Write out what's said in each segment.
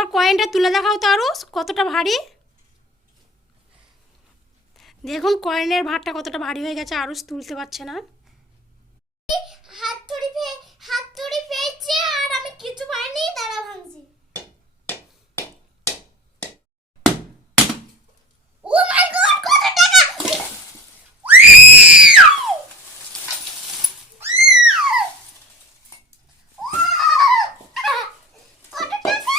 একবার কয়েনটা তুলে দেখাও তো আরুষ, কতটা ভারী। দেখুন কয়েনের ভারটা কতটা ভারী হয়ে গেছে, আরুষ তুলতে পারছে না। হাত ধরে ফেলছে আর আমি কিছু পাইনি, তারা ভাঙছি। ও মাই গড, কত টাকা! কত টাকা!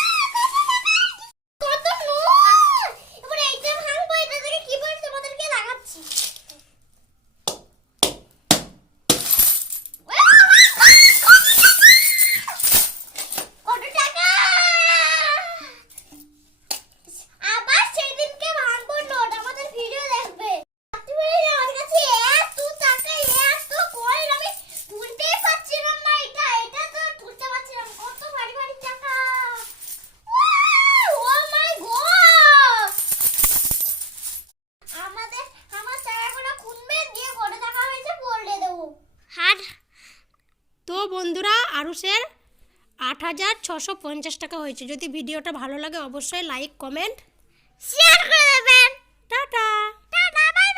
কত নোট! এবারে এইটা ভাঙবো, এটা থেকে কিবোর্ড তোমাদেরকে লাগাচ্ছি। কত টাকা! আবার সেদিনকে ভাঙবো নোট, আমাদের ভিডিও দেখবে। আমার কাছে এত টাকা, এত কয়েন, আমি তুলতেই পারছিলাম না। এটা তো তুলতে পারছিলাম। কত ভারী ভারী টাকা! ও মাই গড! আমার টাকাগুলো খুনবে দিয়ে কত টাকা হয়েছে বলে দেবো। আর তো বন্ধুরা, আরুষের 8,650 টাকা হয়েছে। যদি ভিডিওটা ভালো লাগে অবশ্যই লাইক, কমেন্ট, শেয়ার করে দেবে।